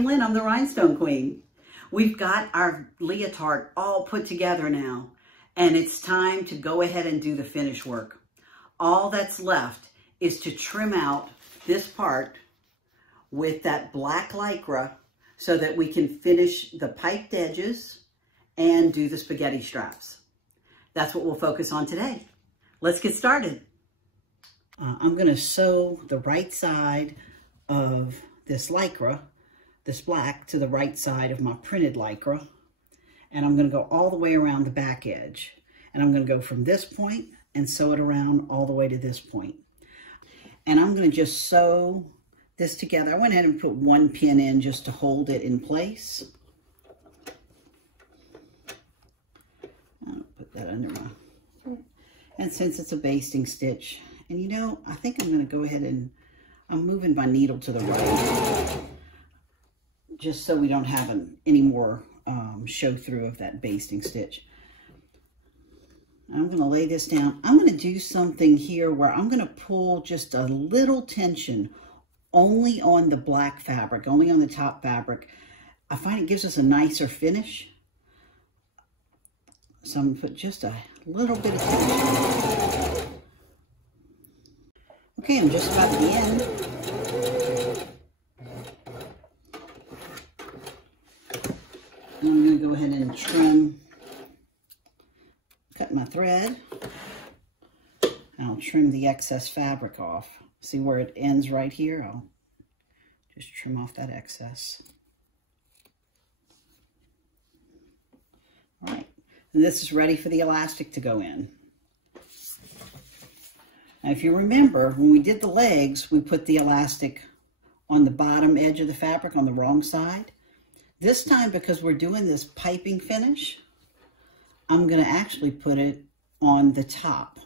Lynn, I'm the Rhinestone Queen. We've got our leotard all put together now, and it's time to go ahead and do the finish work. All that's left is to trim out this part with that black Lycra so that we can finish the piped edges and do the spaghetti straps. That's what we'll focus on today. Let's get started. I'm going to sew the right side of this Lycra, this black, to the right side of my printed Lycra. And I'm going to go all the way around the back edge. And I'm going to go from this point and sew it around all the way to this point. And I'm going to just sew this together. I went ahead and put one pin in just to hold it in place. I'll put that under my... And since it's a basting stitch, and you know, I think I'm going to go ahead and I'm moving my needle to the right, just so we don't have any more show through of that basting stitch. I'm going to lay this down. I'm going to do something here where I'm going to pull just a little tension only on the black fabric, only on the top fabric. I find it gives us a nicer finish. So I'm going to put just a little bit of tension. Okay, I'm just about at the end. And I'm going to go ahead and trim, cut my thread, and I'll trim the excess fabric off. See where it ends right here? I'll just trim off that excess. All right, and this is ready for the elastic to go in. Now, if you remember, when we did the legs, we put the elastic on the bottom edge of the fabric on the wrong side. This time, because we're doing this piping finish, I'm going to actually put it on the top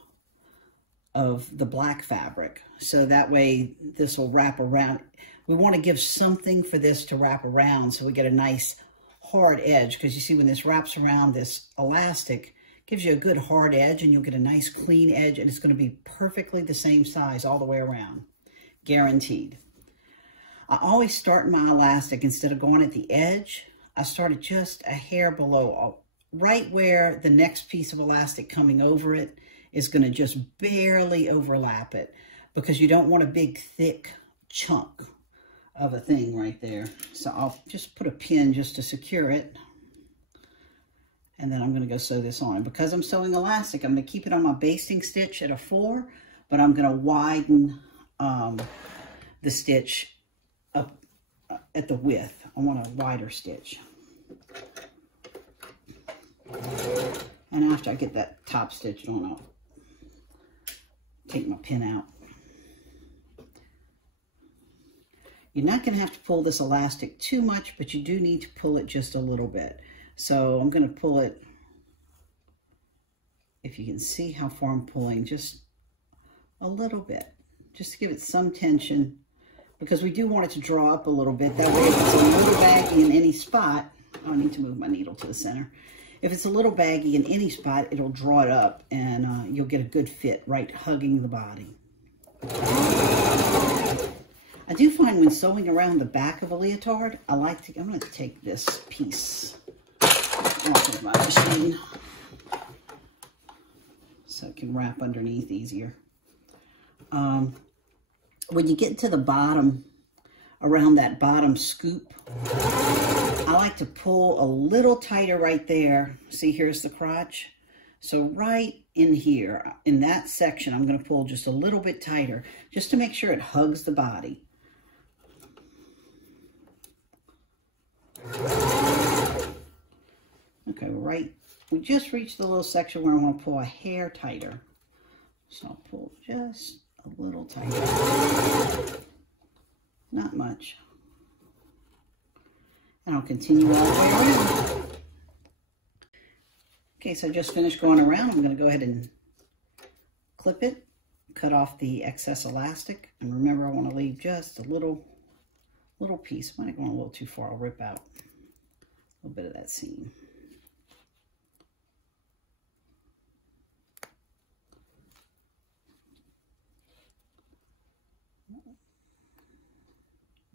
of the black fabric. So that way this will wrap around. We want to give something for this to wrap around so we get a nice hard edge, because you see when this wraps around this elastic, gives you a good hard edge, and you'll get a nice clean edge, and it's going to be perfectly the same size all the way around. Guaranteed. I always start my elastic, instead of going at the edge, I start it just a hair below, right where the next piece of elastic coming over it is going to just barely overlap it, because you don't want a big thick chunk of a thing right there. So I'll just put a pin just to secure it. And then I'm going to go sew this on. And because I'm sewing elastic, I'm going to keep it on my basting stitch at a 4, but I'm going to widen the stitch up at the width. I want a wider stitch. And after I get that top stitched on, I'll take my pin out. You're not going to have to pull this elastic too much, but you do need to pull it just a little bit. So I'm going to pull it, if you can see how far I'm pulling, just a little bit, just to give it some tension, because we do want it to draw up a little bit. That way, if it's a little baggy in any spot, I need to move my needle to the center. If it's a little baggy in any spot, it'll draw it up, and you'll get a good fit right hugging the body. I do find when sewing around the back of a leotard, I'm going to take this piece off of my machine so it can wrap underneath easier. When you get to the bottom, around that bottom scoop, I like to pull a little tighter right there. See, here's the crotch. So right in here, in that section, I'm going to pull just a little bit tighter, just to make sure it hugs the body. Okay, right, we just reached the little section where I want to pull a hair tighter. So I'll pull just a little tighter. Not much. And I'll continue all the way around. Okay, so I just finished going around. I'm going to go ahead and clip it, cut off the excess elastic. And remember, I want to leave just a little piece. Might have gone a little too far. I'll rip out a little bit of that seam.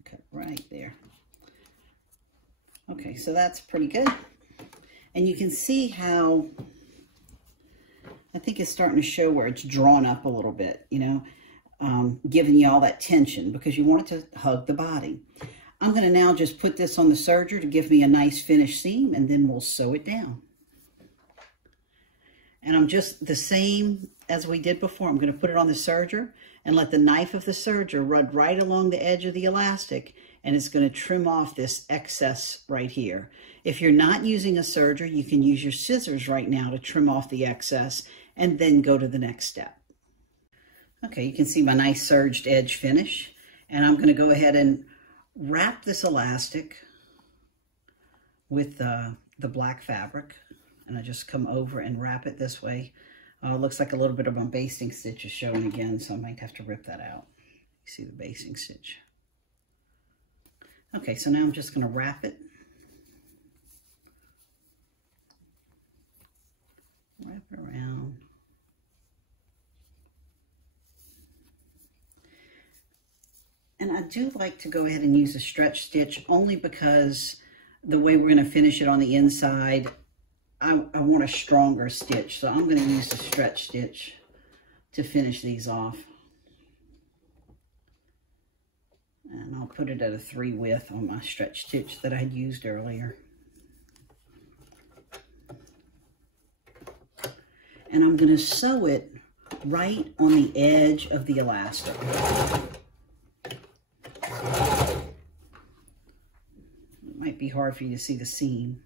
Cut right there. Okay, so that's pretty good. And you can see how, I think it's starting to show where it's drawn up a little bit, you know, giving you all that tension because you want it to hug the body. I'm going to now just put this on the serger to give me a nice finished seam, and then we'll sew it down. And I'm just the same as we did before. I'm going to put it on the serger and let the knife of the serger run right along the edge of the elastic, and it's going to trim off this excess right here. If you're not using a serger, you can use your scissors right now to trim off the excess and then go to the next step. Okay, you can see my nice serged edge finish, and I'm going to go ahead and wrap this elastic with the black fabric, and I just come over and wrap it this way. It looks like a little bit of my basting stitch is showing again, so I might have to rip that out. You see the basting stitch. Okay, so now I'm just going to wrap it. Wrap it around. And I do like to go ahead and use a stretch stitch only because the way we're going to finish it on the inside, I want a stronger stitch. So I'm going to use the stretch stitch to finish these off. And I'll put it at a 3 width on my stretch stitch that I had used earlier. And I'm going to sew it right on the edge of the elastic. It might be hard for you to see the seam.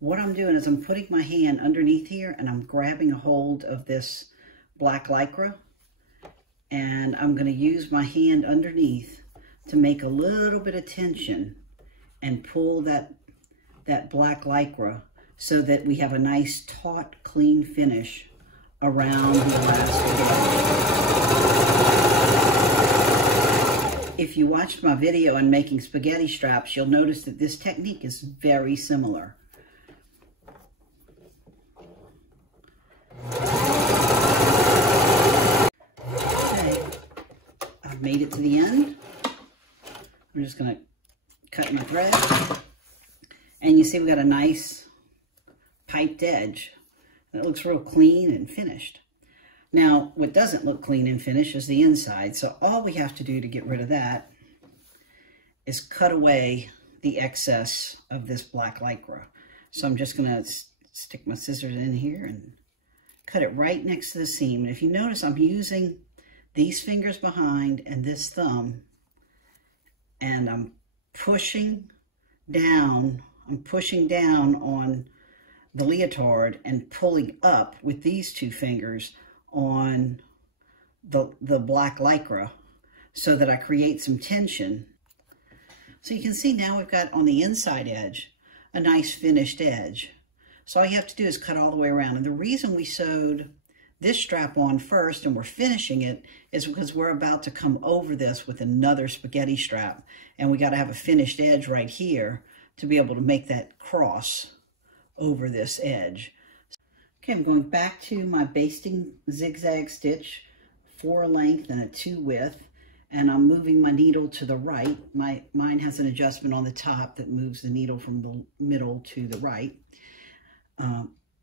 What I'm doing is I'm putting my hand underneath here and I'm grabbing a hold of this black Lycra, and I'm going to use my hand underneath to make a little bit of tension and pull that black Lycra so that we have a nice taut, clean finish around the elastic. If you watched my video on making spaghetti straps, you'll notice that this technique is very similar. Okay, I've made it to the end. I'm just going to cut my thread. And you see we got a nice piped edge. It looks real clean and finished. Now, what doesn't look clean and finished is the inside. So all we have to do to get rid of that is cut away the excess of this black Lycra. So I'm just going to stick my scissors in here and cut it right next to the seam. And if you notice, I'm using these fingers behind and this thumb, and I'm pushing down. I'm pushing down on the leotard and pulling up with these two fingers on the black Lycra so that I create some tension. So you can see now we've got on the inside edge a nice finished edge. So all you have to do is cut all the way around. And the reason we sewed this strap on first and we're finishing it is because we're about to come over this with another spaghetti strap, and we got to have a finished edge right here to be able to make that cross over this edge. Okay, I'm going back to my basting zigzag stitch, 4 length and a 2 width, and I'm moving my needle to the right. Mine has an adjustment on the top that moves the needle from the middle to the right.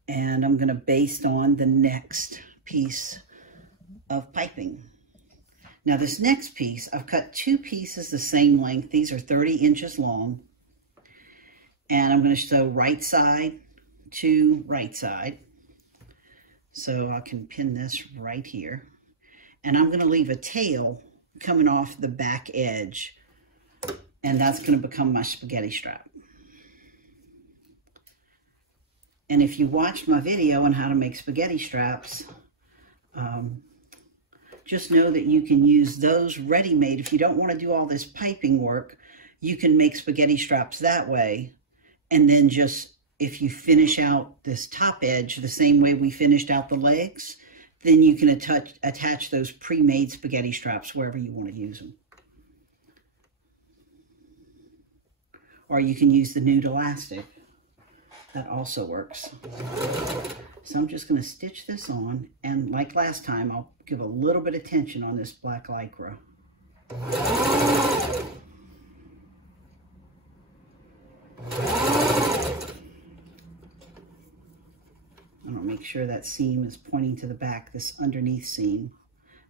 And I'm going to baste on the next piece of piping. Now this next piece, I've cut 2 pieces the same length. These are 30 inches long. And I'm going to sew right side to right side. So I can pin this right here. And I'm going to leave a tail coming off the back edge. And that's going to become my spaghetti strap. And if you watched my video on how to make spaghetti straps, just know that you can use those ready-made. If you don't want to do all this piping work, you can make spaghetti straps that way. And then just, if you finish out this top edge the same way we finished out the legs, then you can attach those pre-made spaghetti straps wherever you want to use them. Or you can use the nude elastic. That also works. So I'm just going to stitch this on, and like last time, I'll give a little bit of tension on this black Lycra. sure that seam is pointing to the back, this underneath seam.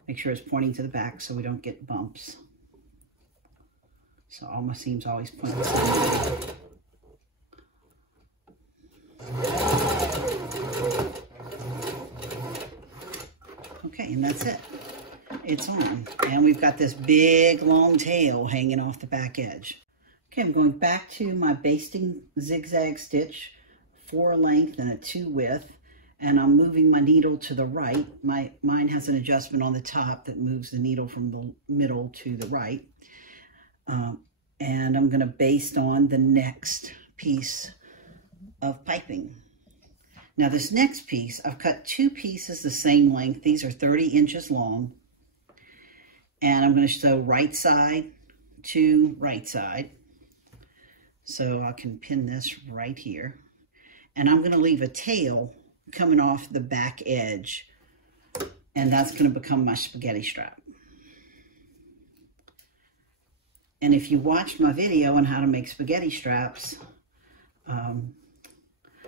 Make sure it's pointing to the back so we don't get bumps. So all my seams always point the same way. Okay, and that's it. It's on. And we've got this big long tail hanging off the back edge. Okay, I'm going back to my basting zigzag stitch, 4 length and a 2 width, and I'm moving my needle to the right. Mine has an adjustment on the top that moves the needle from the middle to the right. And I'm going to baste on the next piece of piping. Now this next piece, I've cut 2 pieces the same length. These are 30 inches long. And I'm going to sew right side to right side. So I can pin this right here. And I'm going to leave a tail coming off the back edge. And that's going to become my spaghetti strap. And if you watched my video on how to make spaghetti straps,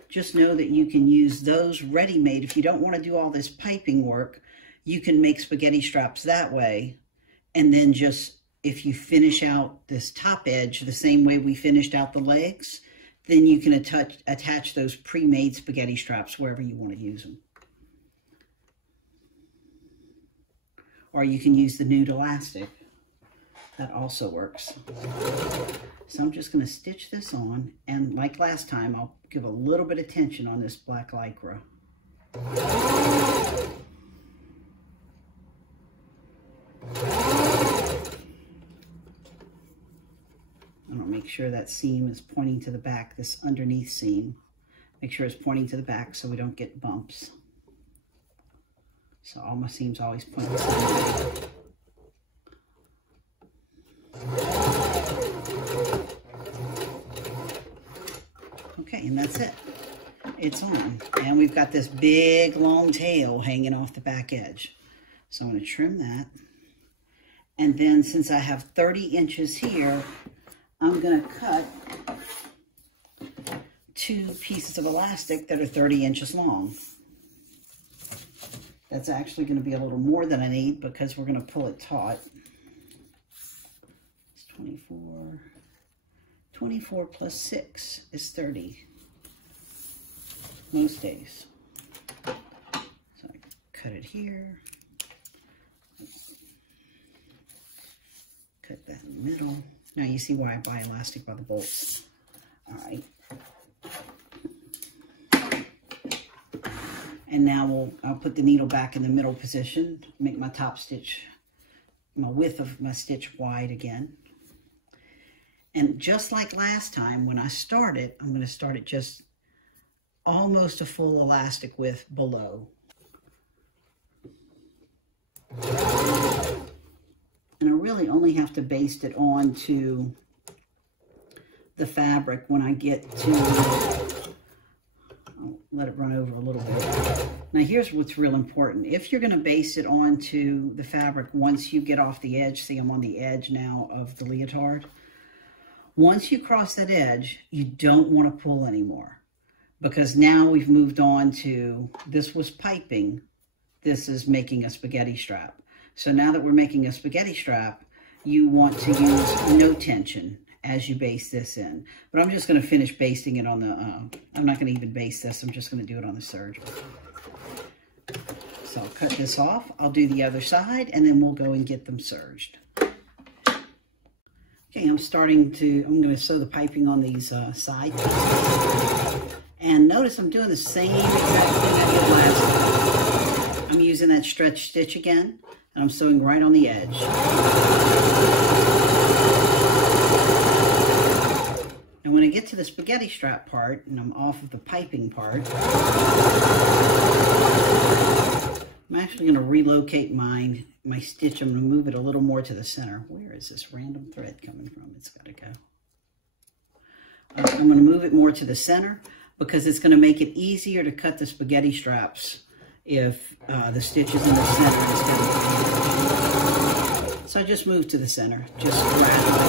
just know that you can use those ready-made. If you don't want to do all this piping work, you can make spaghetti straps that way. And then just, if you finish out this top edge the same way we finished out the legs, then you can attach those pre-made spaghetti straps wherever you want to use them. Or you can use the nude elastic. That also works. So I'm just going to stitch this on, and like last time, I'll give a little bit of tension on this black Lycra. I'm going to make sure that seam is pointing to the back, this underneath seam. Make sure it's pointing to the back so we don't get bumps. So all my seams always point the same way. Okay, and that's it. It's on. And we've got this big long tail hanging off the back edge. So I'm going to trim that. And then since I have 30 inches here, I'm going to cut 2 pieces of elastic that are 30 inches long. That's actually going to be a little more than I need because we're going to pull it taut. It's 24. 24 plus 6 is 30 most days. So I cut it here. Cut that in the middle. Now you see why I buy elastic by the bolts. All right. And now I'll put the needle back in the middle position, make my top stitch, my width of my stitch wide again. And just like last time, when I start it, I'm going to start it just almost a full elastic width below. And I really only have to baste it onto the fabric when I get to, I'll let it run over a little bit. Now here's what's real important. If you're going to baste it onto the fabric once you get off the edge, see I'm on the edge now of the leotard. Once you cross that edge, you don't want to pull anymore because now we've moved on to, this was piping, this is making a spaghetti strap. So now that we're making a spaghetti strap, you want to use no tension as you baste this in. But I'm just going to finish basting it on the, I'm not going to even baste this, I'm just going to do it on the serge. So I'll cut this off, I'll do the other side, and then we'll go and get them serged. Okay, I'm going to sew the piping on these side pieces. And notice I'm doing the same exact thing I did last time. I'm using that stretch stitch again, and I'm sewing right on the edge. And when I get to the spaghetti strap part, and I'm off of the piping part, I'm actually going to relocate my stitch. I'm going to move it a little more to the center. Where is this random thread coming from? It's got to go. I'm going to move it more to the center because it's going to make it easier to cut the spaghetti straps if the stitch is in the center instead of. So I just moved to the center, just rapidly.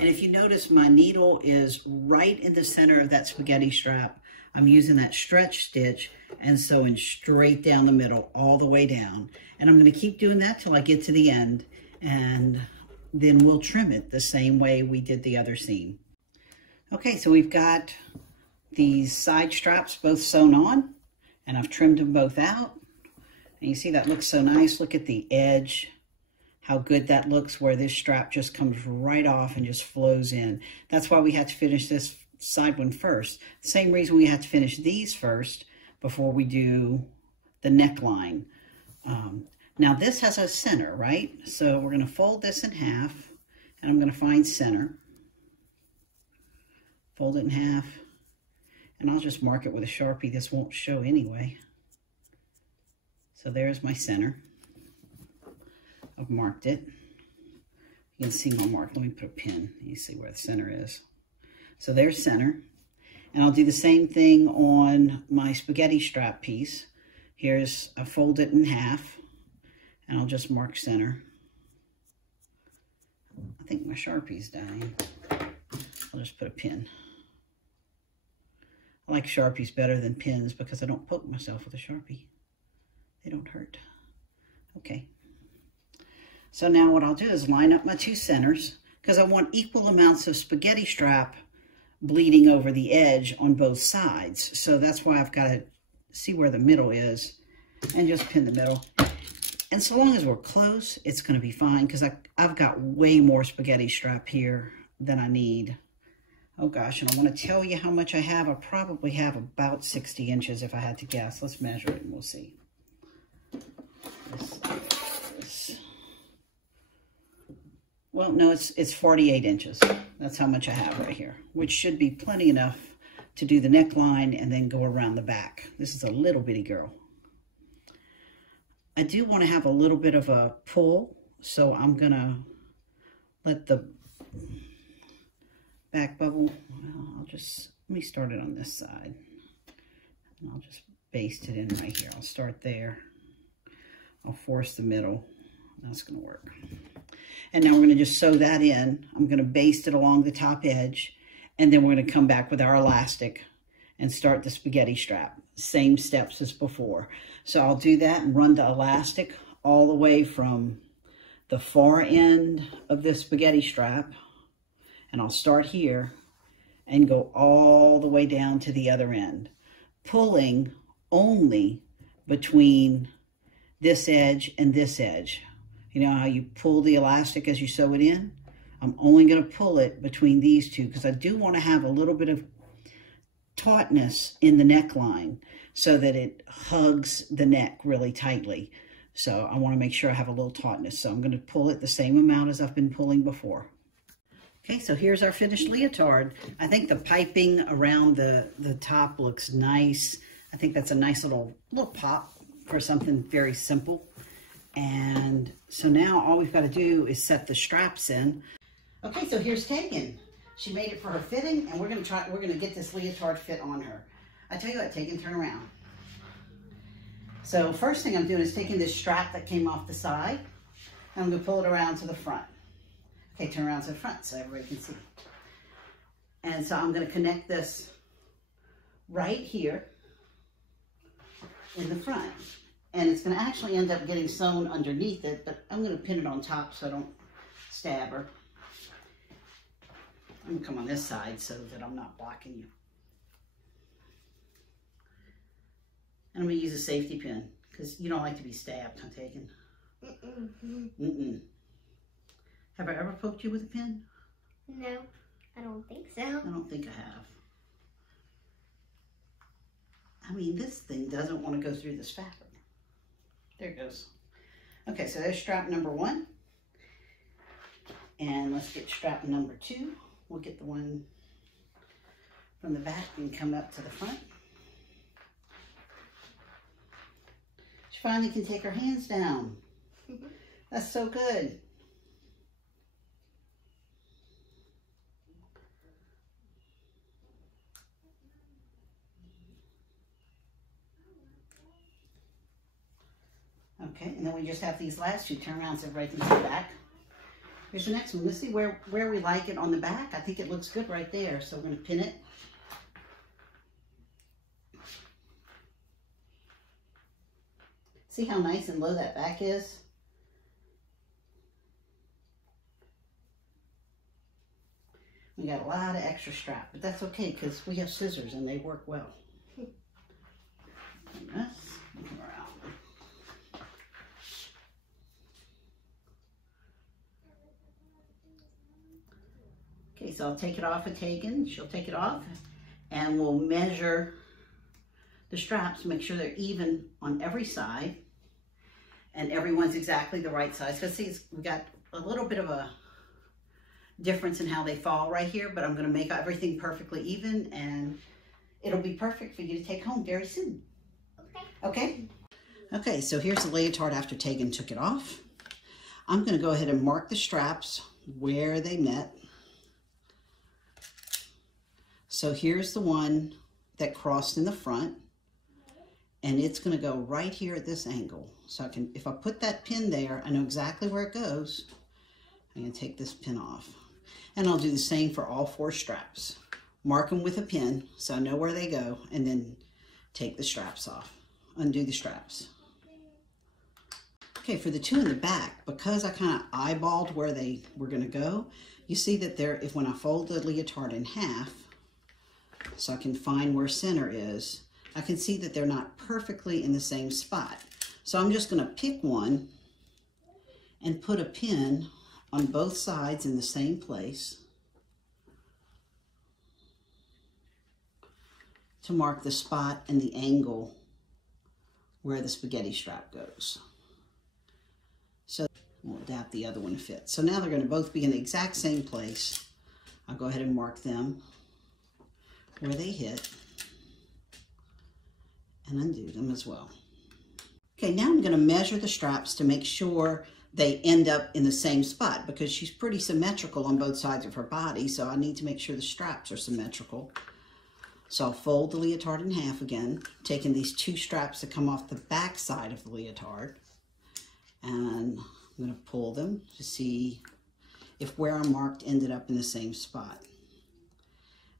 And if you notice, my needle middle is right in the center of that spaghetti strap. I'm using that stretch stitch and sewing straight down the middle, all the way down. And I'm going to keep doing that till I get to the end, and then we'll trim it the same way we did the other seam. Okay, so we've got these side straps both sewn on, and I've trimmed them both out. And you see that looks so nice. Look at the edge, how good that looks, where this strap just comes right off and just flows in. That's why we had to finish this side one first. Same reason we had to finish these first before we do the neckline. Now this has a center, right? So we're going to fold this in half, and I'm going to find center. Fold it in half, and I'll just mark it with a Sharpie. This won't show anyway. So there's my center. I've marked it. You can see my mark. Let me put a pin. You see where the center is. So there's center. And I'll do the same thing on my spaghetti strap piece. I fold it in half, and I'll just mark center. I think my Sharpie's dying. I'll just put a pin. I like Sharpies better than pins because I don't poke myself with a Sharpie. They don't hurt. Okay. So now what I'll do is line up my two centers, because I want equal amounts of spaghetti strap bleeding over the edge on both sides. So that's why I've got to see where the middle is and just pin the middle. And so long as we're close, it's going to be fine, because I've got way more spaghetti strap here than I need. Oh gosh, and I want to tell you how much I have. I probably have about 60 inches if I had to guess. Let's measure it and we'll see. Well, no, it's 48 inches. That's how much I have right here, which should be plenty enough to do the neckline and then go around the back. This is a little bitty girl. I do want to have a little bit of a pull, so I'm going to let the back bubble, well, let me start it on this side. And I'll just baste it in right here. I'll start there. I'll force the middle. That's going to work. And now we're going to just sew that in. I'm going to baste it along the top edge, and then we're going to come back with our elastic and start the spaghetti strap. Same steps as before. So I'll do that and run the elastic all the way from the far end of this spaghetti strap, and I'll start here and go all the way down to the other end, pulling only between this edge and this edge. You know how you pull the elastic as you sew it in? I'm only going to pull it between these two, because I do want to have a little bit of tautness in the neckline so that it hugs the neck really tightly. So I want to make sure I have a little tautness. So I'm going to pull it the same amount as I've been pulling before. Okay, so here's our finished leotard. I think the piping around the top looks nice. I think that's a nice little pop for something very simple. And so now all we've got to do is set the straps in. Okay, so here's Tegan. She made it for her fitting, and we're gonna get this leotard fit on her. I tell you what, Tegan, turn around. So first thing I'm doing is taking this strap that came off the side, and I'm gonna pull it around to the front. Okay, turn around to the front so everybody can see. And so I'm gonna connect this right here in the front. And it's going to actually end up getting sewn underneath it, but I'm going to pin it on top so I don't stab her. I'm going to come on this side so that I'm not blocking you. And I'm going to use a safety pin, because you don't like to be stabbed, huh, Tegan? Have I ever poked you with a pin? No, I don't think so. I don't think I have. I mean, this thing doesn't want to go through this fabric. There it goes. Okay, so there's strap number 1. And let's get strap number 2. We'll get the one from the back and come up to the front. She finally can take her hands down. That's so good. Okay, and then we just have these last two. Turn around so everybody can see the back. Here's the next one. Let's see where we like it on the back. I think it looks good right there. So we're going to pin it. See how nice and low that back is? We got a lot of extra strap, but that's okay because we have scissors and they work well. Okay, so I'll take it off of Tegan. She'll take it off and we'll measure the straps, make sure they're even on every side and everyone's exactly the right size. Because see, we got a little bit of a difference in how they fall right here, but I'm going to make everything perfectly even and it'll be perfect for you to take home very soon. Okay? Okay, so here's the leotard after Tegan took it off. I'm going to go ahead and mark the straps where they met. So here's the one that crossed in the front, and it's going to go right here at this angle. So I can, if I put that pin there, I know exactly where it goes. I'm going to take this pin off. And I'll do the same for all 4 straps. Mark them with a pin so I know where they go, and then take the straps off. Undo the straps. Okay, for the 2 in the back, because I kind of eyeballed where they were going to go, you see that if when I fold the leotard in half, so I can find where center is, I can see that they're not perfectly in the same spot. So I'm just going to pick one and put a pin on both sides in the same place to mark the spot and the angle where the spaghetti strap goes. So we'll adapt the other one to fit. So now they're going to both be in the exact same place. I'll go ahead and mark them where they hit and undo them as well. Okay, now I'm going to measure the straps to make sure they end up in the same spot because she's pretty symmetrical on both sides of her body, so I need to make sure the straps are symmetrical. So I'll fold the leotard in half again, taking these 2 straps that come off the back side of the leotard, and I'm going to pull them to see if where I marked ended up in the same spot.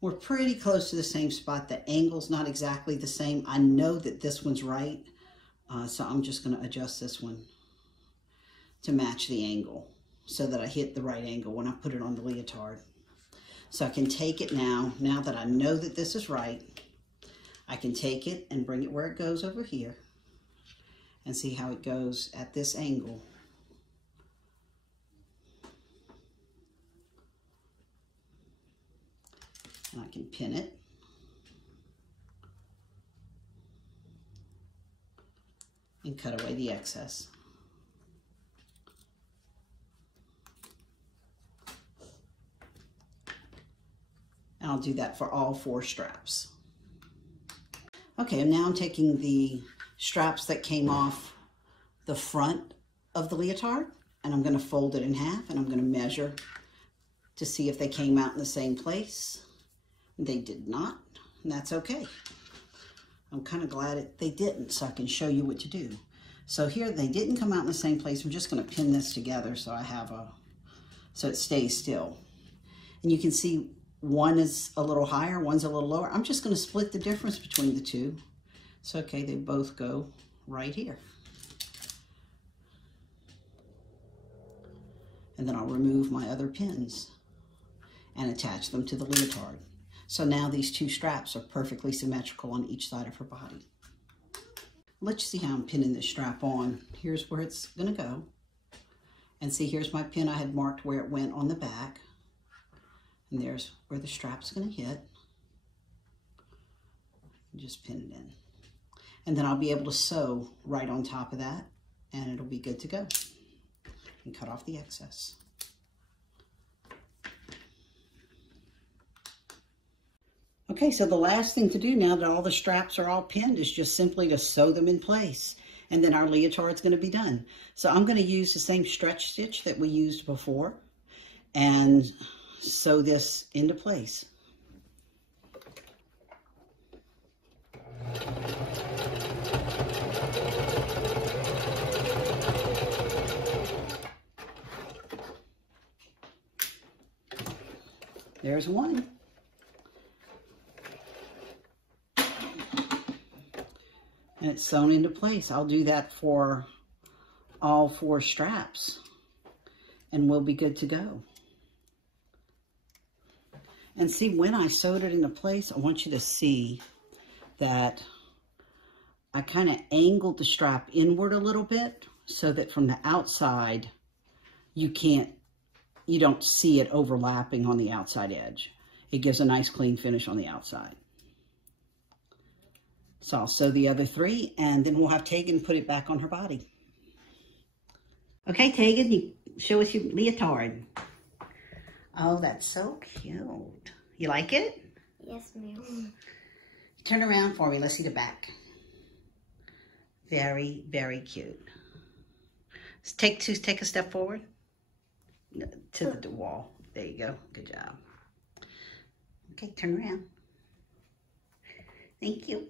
We're pretty close to the same spot. The angle's not exactly the same. I know that this one's right, so I'm just going to adjust this one to match the angle so that I hit the right angle when I put it on the leotard. So I can take it now that I know that this is right, I can take it and bring it where it goes over here and see how it goes at this angle. And I can pin it. And cut away the excess. And I'll do that for all 4 straps. Okay, and now I'm taking the straps that came off the front of the leotard, and I'm going to fold it in half, and I'm going to measure to see if they came out in the same place. They did not, and that's okay. I'm kind of glad they didn't, so I can show you what to do. So here they didn't come out in the same place. I'm just going to pin this together so I have so it stays still. And you can see one is a little higher, one's a little lower. I'm just going to split the difference between the 2. So okay, they both go right here. And then I'll remove my other pins and attach them to the leotard. So now these 2 straps are perfectly symmetrical on each side of her body. Let's see how I'm pinning this strap on. Here's where it's going to go. And see, here's my pin I had marked where it went on the back. And there's where the strap's going to hit. Just pin it in. And then I'll be able to sew right on top of that, and it'll be good to go. And cut off the excess. Okay, so the last thing to do now that all the straps are all pinned is just simply to sew them in place. And then our leotard's going to be done. So I'm going to use the same stretch stitch that we used before and sew this into place. There's one. And it's sewn into place. I'll do that for all 4 straps and we'll be good to go. And see, when I sewed it into place, I want you to see that I kind of angled the strap inward a little bit so that from the outside, you don't see it overlapping on the outside edge. It gives a nice clean finish on the outside. So I'll sew the other 3 and then we'll have Tegan put it back on her body. Okay, Tegan, you show us your leotard. Oh, that's so cute. You like it? Yes, ma'am. Turn around for me. Let's see the back. Very, very cute. Take a step forward to the wall. There you go. Good job. Okay, turn around. Thank you.